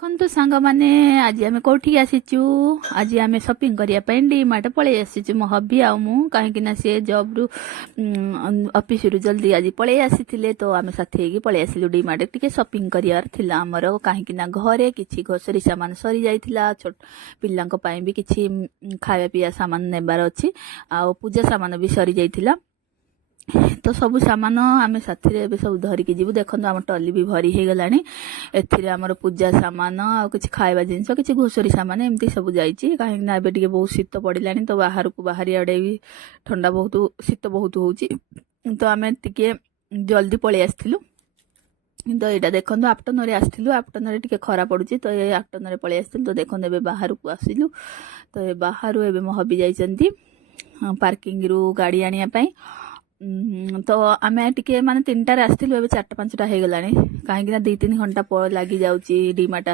ଦେଖନ୍ତୁ ସାଙ୍ଗମାନେ ଆଜି ଆମେ କୋଉଠିକି ଆସିଛୁ। ଆଜି ଆମେ ସପିଂ କରିବା ପାଇଁ ଡିମାର୍ଟ ପଳେଇ ଆସିଛୁ। ମୋ ହବି ଆଉ ମୁଁ, କାହିଁକି ନା ସିଏ ଜବ୍ରୁ ଅଫିସରୁ ଜଲ୍ଦି ଆଜି ପଳେଇ ଆସିଥିଲେ, ତ ଆମେ ସାଥି ହେଇକି ପଳେଇ ଆସିଲୁ ଡିମାର୍ଟ। ଟିକେ ସପିଂ କରିବାର ଥିଲା ଆମର, କାହିଁକି ନା ଘରେ କିଛି ଗ୍ରୋସରୀ ସାମାନ ସରି ଯାଇଥିଲା। ଛୋଟ ପିଲାଙ୍କ ପାଇଁ ବି କିଛି ଖାଇବା ପିଇବା ସାମାନ ନେବାର ଅଛି, ଆଉ ପୂଜା ସାମାନ ବି ସରି ଯାଇଥିଲା। ତ ସବୁ ସାମାନ ଆମେ ସାଥିରେ ଏବେ ସବୁ ଧରିକି ଯିବୁ। ଦେଖନ୍ତୁ ଆମ ଟଲି ବି ଭରି ହେଇଗଲାଣି। ଏଥିରେ ଆମର ପୂଜା ସାମାନ ଆଉ କିଛି ଖାଇବା ଜିନିଷ, କିଛି ଘୋଷରୀ ସାମାନ ଏମିତି ସବୁ ଯାଇଛି। କାହିଁକି ନା ଏବେ ଟିକେ ବହୁତ ଶୀତ ପଡ଼ିଲାଣି, ତ ବାହାରକୁ ବାହାରି ଆଡ଼େ ବି ଥଣ୍ଡା ବହୁତ, ଶୀତ ବହୁତ ହେଉଛି। ତ ଆମେ ଟିକେ ଜଲ୍ଦି ପଳେଇ ଆସିଥିଲୁ। ତ ଏଇଟା ଦେଖନ୍ତୁ ଆଫ୍ଟରନୁନରେ ଆସିଥିଲୁ, ଆଫ୍ଟରନୁନରେ ଟିକେ ଖରା ପଡୁଛି, ତ ଏ ଆଫ୍ଟରନୁରରେ ପଳେଇ ଆସିଥିଲୁ। ତ ଦେଖନ୍ତୁ ଏବେ ବାହାରକୁ ଆସିଲୁ। ତ ଏ ବାହାରୁ ଏବେ ମୋ ହବି ଯାଇଛନ୍ତି ପାର୍କିଂରୁ ଗାଡ଼ି ଆଣିବା ପାଇଁ। ତ ଆମେ ଟିକେ ମାନେ 3ଟାରେ ଆସିଥିଲୁ, ଏବେ 4ଟା 5ଟା ହେଇଗଲାଣି। କାହିଁକି ନା 2-3 ଘଣ୍ଟା ଲାଗି ଯାଉଛି ଡିମାର୍ଟ